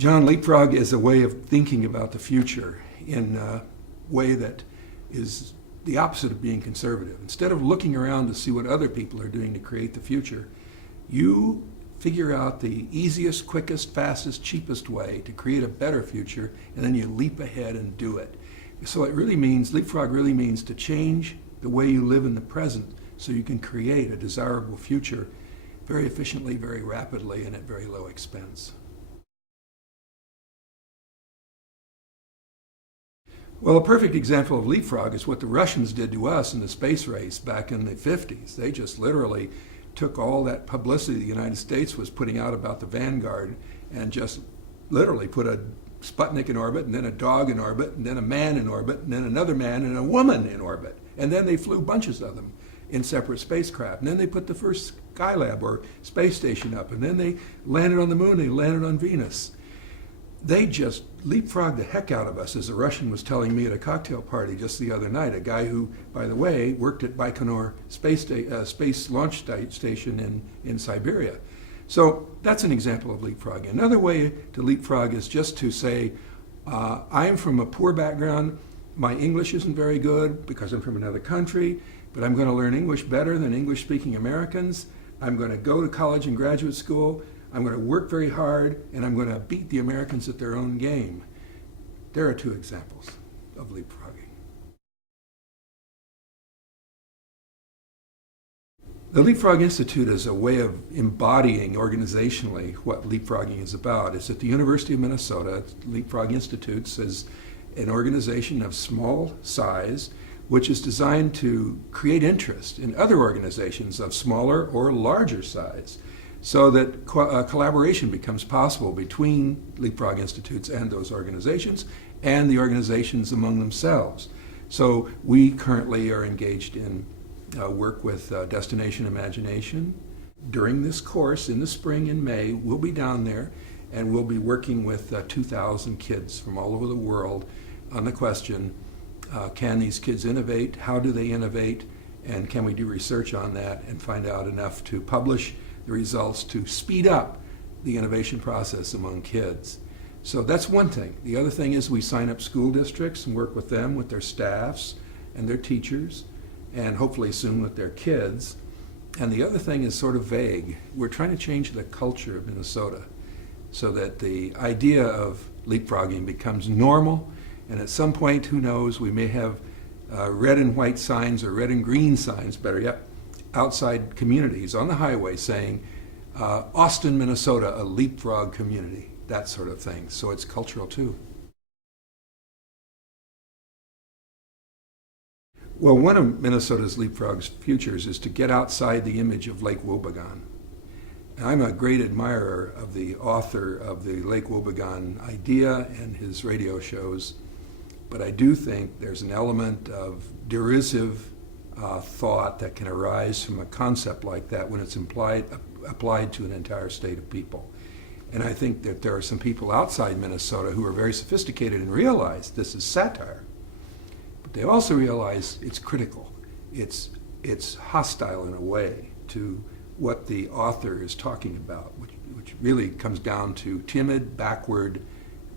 John, Leapfrog is a way of thinking about the future in a way that is the opposite of being conservative. Instead of looking around to see what other people are doing to create the future, you figure out the easiest, quickest, fastest, cheapest way to create a better future, and then you leap ahead and do it. So it really means, Leapfrog really means to change the way you live in the present so you can create a desirable future very efficiently, very rapidly, and at very low expense. Well, a perfect example of leapfrog is what the Russians did to us in the space race back in the 50s. They just literally took all that publicity the United States was putting out about the Vanguard and just literally put a Sputnik in orbit, and then a dog in orbit, and then a man in orbit, and then another man and a woman in orbit. And then they flew bunches of them in separate spacecraft. And then they put the first Skylab or space station up, and then they landed on the moon, they landed on Venus. They just leapfrogged the heck out of us, as a Russian was telling me at a cocktail party just the other night, a guy who, by the way, worked at Baikonur Space Launch Station in Siberia. So that's an example of leapfrogging. Another way to leapfrog is just to say, I'm from a poor background, my English isn't very good because I'm from another country, but I'm going to learn English better than English-speaking Americans. I'm going to go to college and graduate school. I'm going to work very hard, and I'm going to beat the Americans at their own game. There are two examples of leapfrogging. The Leapfrog Institute is a way of embodying organizationally what leapfrogging is about. It's at the University of Minnesota. Leapfrog Institutes is an organization of small size which is designed to create interest in other organizations of smaller or larger size, so that collaboration becomes possible between Leapfrog Institutes and those organizations and the organizations among themselves. So we currently are engaged in work with Destination Imagination. During this course in the spring in May, we'll be down there and we'll be working with 2,000 kids from all over the world on the question, can these kids innovate? How do they innovate? And can we do research on that and find out enough to publish the results to speed up the innovation process among kids? So that's one thing. The other thing is we sign up school districts and work with them, with their staffs and their teachers, and hopefully soon with their kids. And the other thing is sort of vague. We're trying to change the culture of Minnesota so that the idea of leapfrogging becomes normal, and at some point, who knows, we may have red and white signs, or red and green signs, better yet, outside communities on the highway saying, Austin, Minnesota, a leapfrog community, that sort of thing. So it's cultural too. Well, one of Minnesota's leapfrog's futures is to get outside the image of Lake Wobegon. I'm a great admirer of the author of the Lake Wobegon idea and his radio shows, but I do think there's an element of derisive thought that can arise from a concept like that when it's applied to an entire state of people. And I think that there are some people outside Minnesota who are very sophisticated and realize this is satire. But they also realize it's critical. It's hostile in a way to what the author is talking about, which really comes down to timid, backward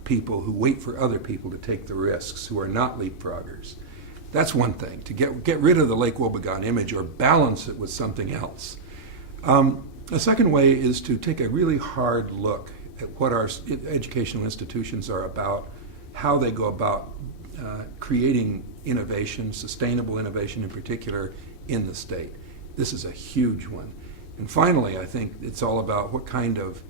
people who wait for other people to take the risks, who are not leapfroggers. That's one thing, to get rid of the Lake Wobegon image or balance it with something else. A second way is to take a really hard look at what our educational institutions are about, how they go about creating innovation, sustainable innovation in particular, in the state. This is a huge one. And finally, I think it's all about what kind of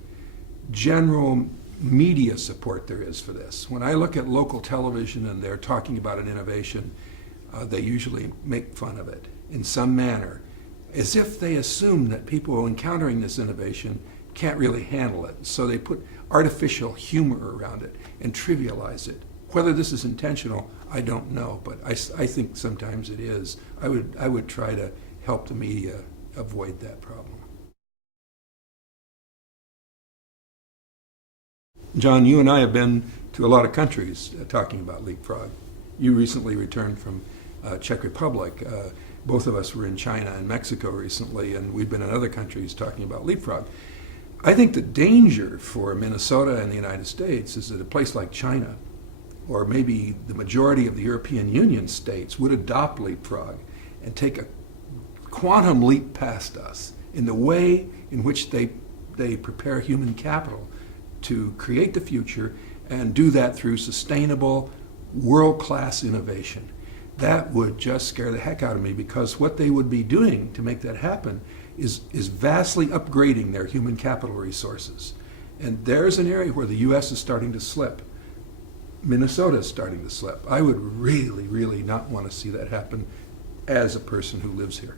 general media support there is for this. When I look at local television and they're talking about an innovation, they usually make fun of it in some manner, as if they assume that people encountering this innovation can't really handle it. So they put artificial humor around it and trivialize it. Whether this is intentional, I don't know, but I think sometimes it is. I would try to help the media avoid that problem. John, you and I have been to a lot of countries talking about leapfrog. You recently returned from Czech Republic. Both of us were in China and Mexico recently, and we've been in other countries talking about leapfrog. I think the danger for Minnesota and the United States is that a place like China, or maybe the majority of the European Union states, would adopt Leapfrog and take a quantum leap past us in the way in which they prepare human capital to create the future and do that through sustainable, world-class innovation. That would just scare the heck out of me, because what they would be doing to make that happen is vastly upgrading their human capital resources. And there's an area where the U.S. is starting to slip. Minnesota is starting to slip. I would really, really not want to see that happen as a person who lives here.